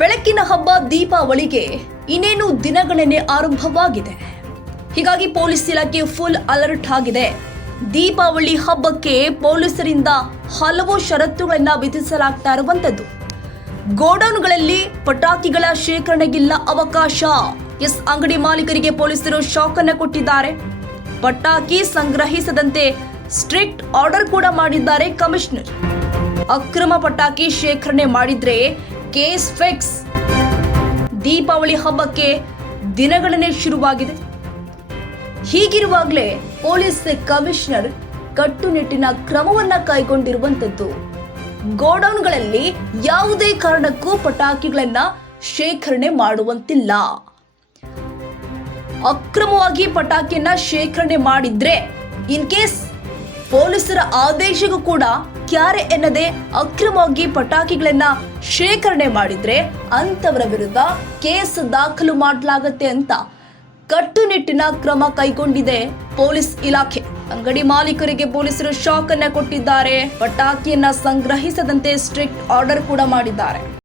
ಬೆಳಕಿನ ಹಬ್ಬ ದೀಪಾವಳಿಗೆ ಇನ್ನೇನು ದಿನಗಣನೆ ಆರಂಭವಾಗಿದೆ? ಹೀಗಾಗಿ ಪೊಲೀಸ್ ಇಲಾಖೆ ಫುಲ್ ಅಲರ್ಟ್ ಆಗಿದೆ. ದೀಪಾವಳಿ ಹಬ್ಬಕ್ಕೆ ಪೊಲೀಸರಿಂದ ಹಲವು ಷರತ್ತುಗಳನ್ನ ವಿಧಿಸಲಾಗ್ತಾ ಇರುವಂತದ್ದು. ಗೋಡೌನ್ಗಳಲ್ಲಿ ಪಟಾಕಿಗಳ ಶೇಖರಣೆಗಿಲ್ಲ ಅವಕಾಶ. ಎಸ್, ಅಂಗಡಿ ಮಾಲೀಕರಿಗೆ ಪೊಲೀಸರು ಶಾಕ್ ಅನ್ನ ಕೊಟ್ಟಿದ್ದಾರೆ. ಪಟಾಕಿ ಸಂಗ್ರಹಿಸದಂತೆ ಸ್ಟ್ರಿಕ್ಟ್ ಆರ್ಡರ್ ಕೂಡ ಮಾಡಿದ್ದಾರೆ ಕಮಿಷನರ್. ಅಕ್ರಮ ಪಟಾಕಿ ಶೇಖರಣೆ ಮಾಡಿದ್ರೆ ಕೇಸ್ ಫಿಕ್ಸ್. ದೀಪಾವಳಿ ಹಬ್ಬಕ್ಕೆ ದಿನಗಳನ್ನೇ ಶುರುವಾಗಿದೆ. ಹೀಗಿರುವಾಗಲೇ ಪೊಲೀಸ್ ಕಮಿಷನರ್ ಕಟ್ಟುನಿಟ್ಟಿನ ಕ್ರಮವನ್ನ ಕೈಗೊಂಡಿರುವಂತದ್ದು. ಗೋಡೌನ್ಗಳಲ್ಲಿ ಯಾವುದೇ ಕಾರಣಕ್ಕೂ ಪಟಾಕಿಗಳನ್ನ ಶೇಖರಣೆ ಮಾಡುವಂತಿಲ್ಲ. ಅಕ್ರಮವಾಗಿ ಪಟಾಕಿಯನ್ನ ಶೇಖರಣೆ ಮಾಡಿದ್ರೆ ಇನ್ ಕೇಸ್ ಪೊಲೀಸರ ಆದೇಶಕ್ಕೂ ಕೂಡ ಕ್ಯಾರೆ ಎನ್ನದೆ ಅಕ್ರಮವಾಗಿ ಪಟಾಕಿಗಳನ್ನ ಶೇಖರಣೆ ಮಾಡಿದ್ರೆ ಅಂತವರ ವಿರುದ್ಧ ಕೇಸ್ ದಾಖಲು ಮಾಡಲಾಗತ್ತೆ ಅಂತ ಕಟ್ಟುನಿಟ್ಟಿನ ಕ್ರಮ ಕೈಗೊಂಡಿದೆ ಪೊಲೀಸ್ ಇಲಾಖೆ. ಅಂಗಡಿ ಮಾಲೀಕರಿಗೆ ಪೊಲೀಸರು ಶಾಕ್ ಅನ್ನ ಕೊಟ್ಟಿದ್ದಾರೆ. ಪಟಾಕಿಯನ್ನ ಸಂಗ್ರಹಿಸದಂತೆ ಸ್ಟ್ರಿಕ್ಟ್ ಆರ್ಡರ್ ಕೂಡ ಮಾಡಿದ್ದಾರೆ.